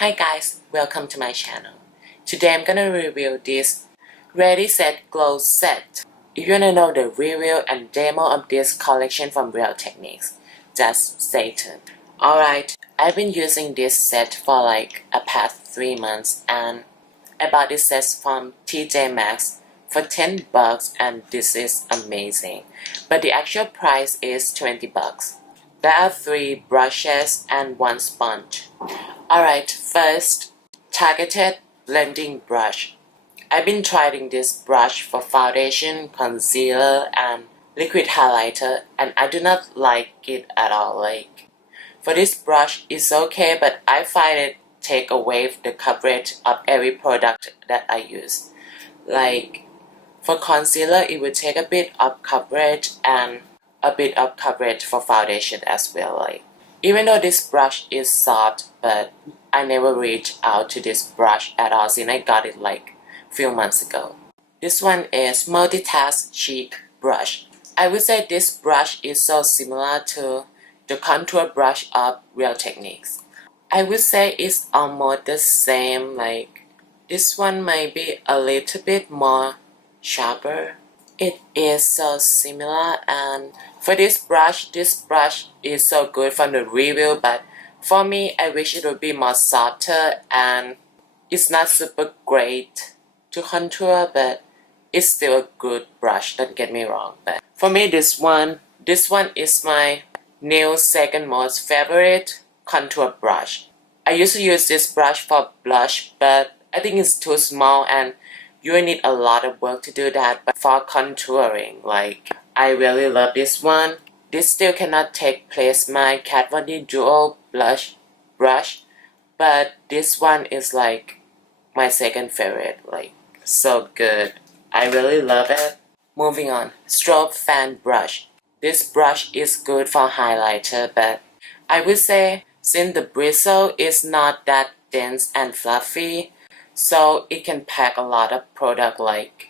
Hi guys, welcome to my channel. Today I'm gonna review this Ready Set Glow Set. If you wanna know the review and demo of this collection from Real Techniques, just stay tuned. Alright, I've been using this set for like a past 3 months and I bought this set from TJ Maxx for 10 bucks and this is amazing. But the actual price is 20 bucks. There are 3 brushes and 1 sponge. Alright, first, targeted blending brush. I've been trying this brush for foundation, concealer, and liquid highlighter, and I do not like it at all. For this brush, it's okay, but I find it take away the coverage of every product that I use. For concealer, it would take a bit of coverage and a bit of coverage for foundation as well. Even though this brush is soft, but I never reached out to this brush at all since I got it like few months ago. This one is Multitask Cheek Brush. I would say this brush is so similar to the contour brush of Real Techniques. I would say it's almost the same, this one might be a little bit more sharper. It is so similar, and for this brush is so good from the review, but for me I wish it would be more softer, and it's not super great to contour, but it's still a good brush, don't get me wrong. But for me this one is my new second most favorite contour brush. I used to use this brush for blush, but I think it's too small and you will need a lot of work to do that. But for contouring, I really love this one. This still cannot take place my Kat Von D Duo blush brush, but this one is my second favorite, so good. I really love it. Moving on, Strobe Fan Brush. This brush is good for highlighter, but I would say since the bristle is not that dense and fluffy, so it can pack a lot of product,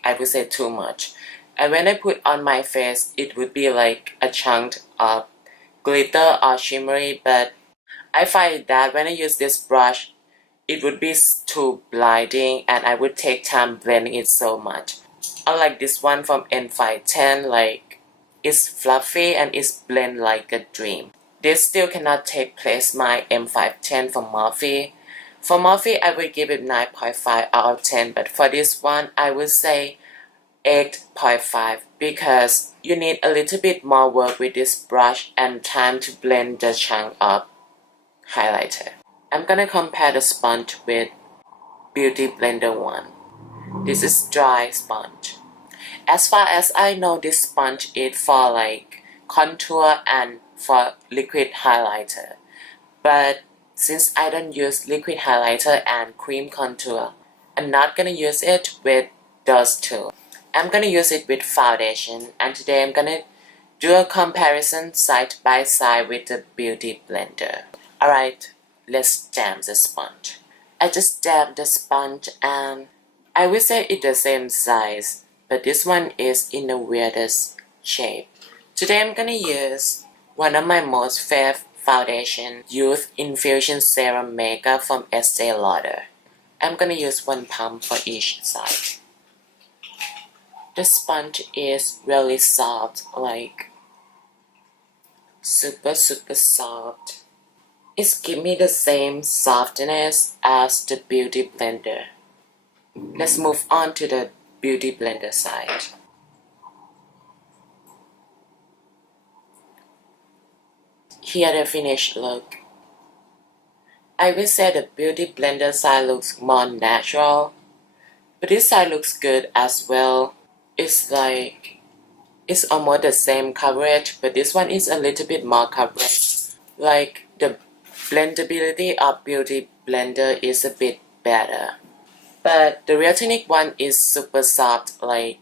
I would say too much. And when I put on my face, it would be like a chunk of glitter or shimmery, but I find that when I use this brush, it would be too blinding and I would take time blending it so much. Unlike this one from N510, it's fluffy and it's blend like a dream. This still cannot take place my M510 from Morphe. For Morphe, I would give it 9.5 out of 10, but for this one, I would say 8.5 because you need a little bit more work with this brush and time to blend the chunk of highlighter. I'm gonna compare the sponge with Beauty Blender one. This is dry sponge. As far as I know, this sponge is for contour and for liquid highlighter, but since I don't use liquid highlighter and cream contour, I'm not gonna use it with those two. I'm gonna use it with foundation, and today I'm gonna do a comparison side by side with the Beauty Blender. Alright, let's dab the sponge. I just dabbed the sponge and I would say it's the same size, but this one is in the weirdest shape. Today I'm gonna use one of my most favorite foundation Youth Infusion Serum Makeup from Estee Lauder. I'm gonna use 1 pump for each side. The sponge is really soft, super soft. It's give me the same softness as the Beauty Blender. Let's move on to the Beauty Blender side. Here the finished look. I will say the Beauty Blender side looks more natural, but this side looks good as well. It's almost the same coverage, but this one is a little bit more coverage. The blendability of Beauty Blender is a bit better. But the Real Technique one is super soft, I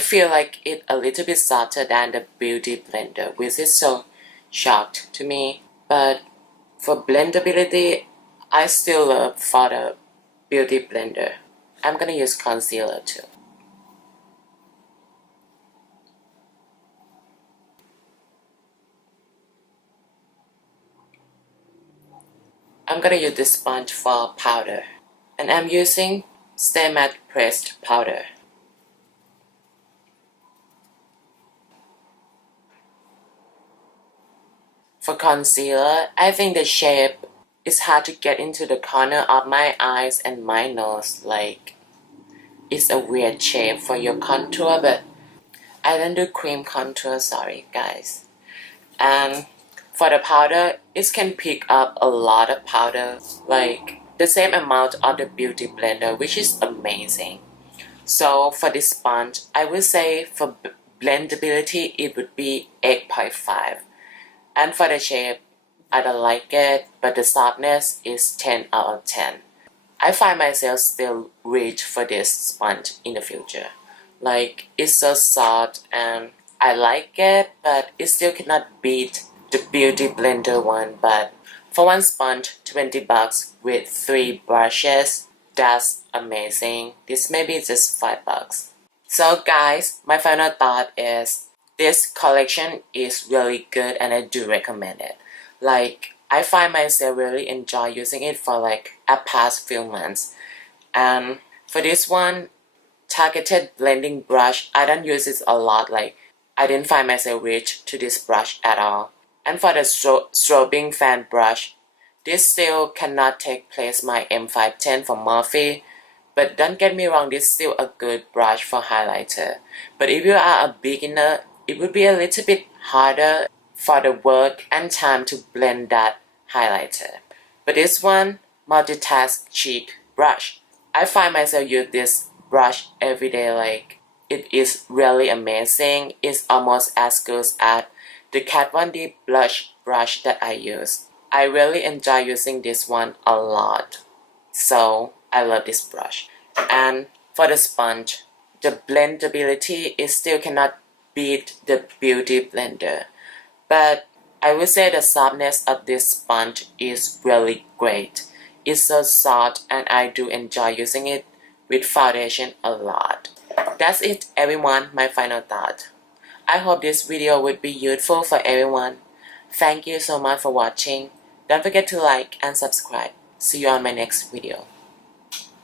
feel like it a little bit softer than the Beauty Blender, which is so shocked to me. But for blendability, I still love for the Beauty Blender. I'm gonna use concealer too. I'm gonna use this sponge for powder, and I'm using Stay Matte Pressed powder. For concealer, I think the shape is hard to get into the corner of my eyes and my nose. Like, it's a weird shape for your contour, but I don't do cream contour, sorry guys. And for the powder, it can pick up a lot of powder, like the same amount of the beauty blender, which is amazing. So for this sponge, I would say for blendability, it would be 8.5. And for the shape, I don't like it, but the softness is 10 out of 10. I find myself still reach for this sponge in the future. Like, it's so soft and I like it, but it still cannot beat the Beauty Blender one. But for one sponge, 20 bucks with 3 brushes, that's amazing. This may be just 5 bucks. So guys, my final thought is this collection is really good and I do recommend it. Like, I find myself really enjoy using it for like a past few months. And for this one, targeted blending brush, I don't use it a lot. Like, I didn't find myself rich to this brush at all. And for the strobing fan brush, this still cannot take place my M510 from Morphe. But don't get me wrong, this is still a good brush for highlighter. But if you are a beginner, it would be a little bit harder for the work and time to blend that highlighter. But this one, Multitask cheek brush, I find myself use this brush every day. Like, it is really amazing. It's almost as good as the Kat Von D blush brush that I use. I really enjoy using this one a lot. So I love this brush. And for the sponge, the blendability is still cannot beat the Beauty Blender. But I would say the softness of this sponge is really great. It's so soft and I do enjoy using it with foundation a lot. That's it everyone, my final thought. I hope this video would be useful for everyone. Thank you so much for watching. Don't forget to like and subscribe. See you on my next video.